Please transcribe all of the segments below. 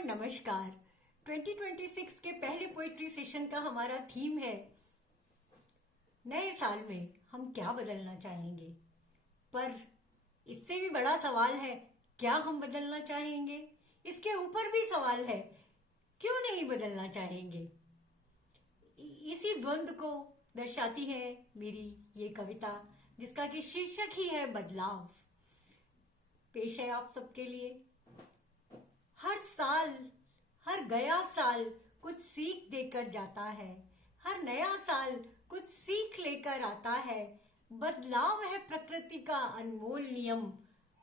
नमस्कार। 2026 के पहले पोइट्री सेशन का हमारा थीम है नए साल में हम क्या बदलना चाहेंगे। पर इससे भी बड़ा सवाल है, क्या हम बदलना चाहेंगे? इसके ऊपर भी सवाल है, क्यों नहीं बदलना चाहेंगे? इसी द्वंद को दर्शाती है मेरी ये कविता, जिसका कि शीर्षक ही है बदलाव। पेश है आप सबके लिए। हर साल, हर गया साल कुछ सीख देकर जाता है। हर नया साल कुछ सीख लेकर आता है। बदलाव है प्रकृति का अनमोल नियम।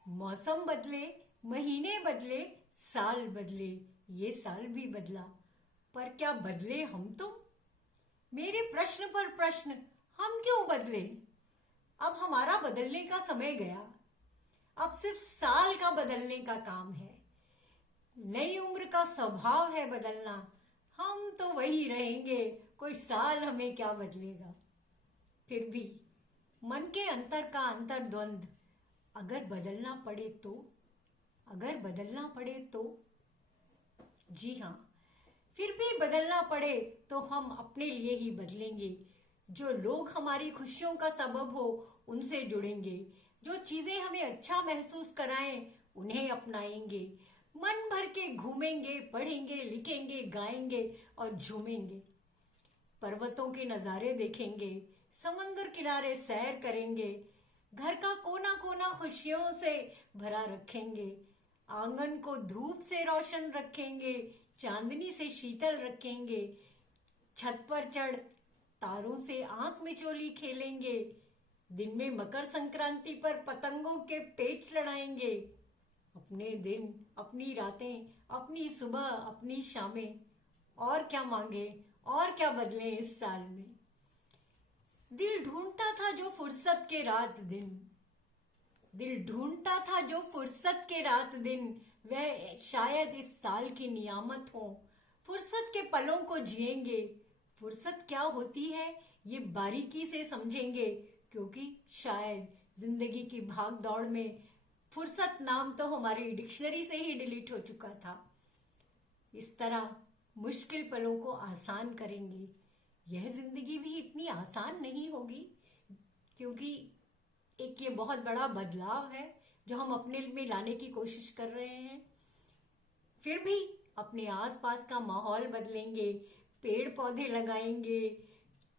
मौसम बदले, महीने बदले, साल बदले, ये साल भी बदला। पर क्या बदले हम तुम? मेरे प्रश्न पर प्रश्न, हम क्यों बदले? अब हमारा बदलने का समय गया। अब सिर्फ साल का बदलने का काम है। नई उम्र का स्वभाव है बदलना। हम तो वही रहेंगे, कोई साल हमें क्या बदलेगा। फिर भी मन के अंतर का अंतर्द्वंद, अगर बदलना पड़े तो, अगर बदलना पड़े तो, जी हाँ, फिर भी बदलना पड़े तो हम अपने लिए ही बदलेंगे। जो लोग हमारी खुशियों का सबब हो उनसे जुड़ेंगे। जो चीजें हमें अच्छा महसूस कराएं उन्हें अपनाएंगे। मन भर के घूमेंगे, पढ़ेंगे, लिखेंगे, गाएंगे और झूमेंगे। पर्वतों के नज़ारे देखेंगे, समंदर किनारे सैर करेंगे। घर का कोना कोना खुशियों से भरा रखेंगे। आंगन को धूप से रोशन रखेंगे, चांदनी से शीतल रखेंगे। छत पर चढ़ तारों से आंख मिचोली खेलेंगे। दिन में मकर संक्रांति पर पतंगों के पेच लड़ाएंगे। अपने दिन, अपनी रातें, अपनी सुबह, अपनी शामें, और क्या मांगे, और क्या बदले इस साल में। दिल ढूंढता था जो फुर्सत के रात दिन, दिल ढूंढता था जो फुर्सत के रात दिन, वह शायद इस साल की नियामत हो। फुर्सत के पलों को जिएंगे। फुर्सत क्या होती है ये बारीकी से समझेंगे, क्योंकि शायद जिंदगी की भाग दौड़ में फुर्सत नाम तो हमारी डिक्शनरी से ही डिलीट हो चुका था। इस तरह मुश्किल पलों को आसान करेंगे। यह जिंदगी भी इतनी आसान नहीं होगी, क्योंकि एक ये बहुत बड़ा बदलाव है जो हम अपने में लाने की कोशिश कर रहे हैं। फिर भी अपने आसपास का माहौल बदलेंगे, पेड़ पौधे लगाएंगे,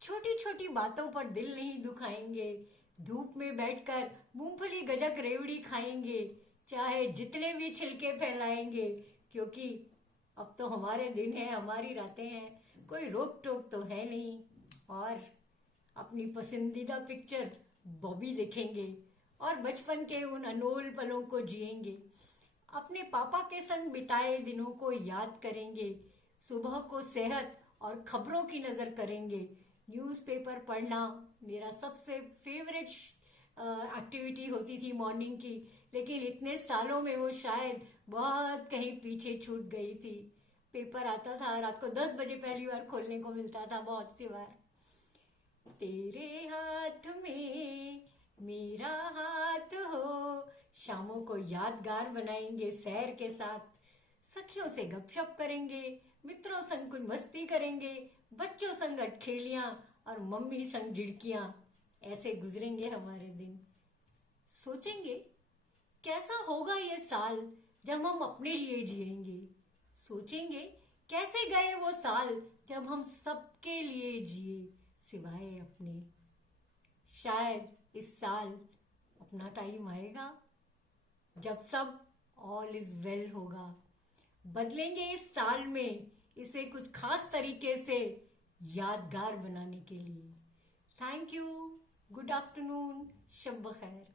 छोटी छोटी बातों पर दिल नहीं दुखाएंगे। धूप में बैठकर मूंगफली गजक रेवड़ी खाएंगे, चाहे जितने भी छिलके फैलाएंगे, क्योंकि अब तो हमारे दिन हैं, हमारी रातें हैं, कोई रोक टोक तो है नहीं। और अपनी पसंदीदा पिक्चर बॉबी देखेंगे और बचपन के उन अनमोल पलों को जिएंगे। अपने पापा के संग बिताए दिनों को याद करेंगे। सुबह को सेहत और खबरों की नजर करेंगे। न्यूज़पेपर पढ़ना मेरा सबसे फेवरेट एक्टिविटी होती थी मॉर्निंग की, लेकिन इतने सालों में वो शायद बहुत कहीं पीछे छूट गई थी। पेपर आता था रात को 10 बजे, पहली बार खोलने को मिलता था बहुत सी बार। तेरे हाथ में मेरा हाथ हो, शामों को यादगार बनाएंगे सैर के साथ। सखियों से गपशप करेंगे, मित्रों संग कुछ मस्ती करेंगे, बच्चों संग अटखेलियां और मम्मी संग झिड़कियां। ऐसे गुजरेंगे हमारे दिन। सोचेंगे कैसा होगा ये साल जब हम अपने लिए जिएंगे। सोचेंगे कैसे गए वो साल जब हम सबके लिए जिए सिवाय अपने। शायद इस साल अपना टाइम आएगा जब सब ऑल इज वेल होगा। बदलेंगे इस साल में, इसे कुछ खास तरीके से यादगार बनाने के लिए। थैंक यू, गुड आफ्टरनून, शब बखैर।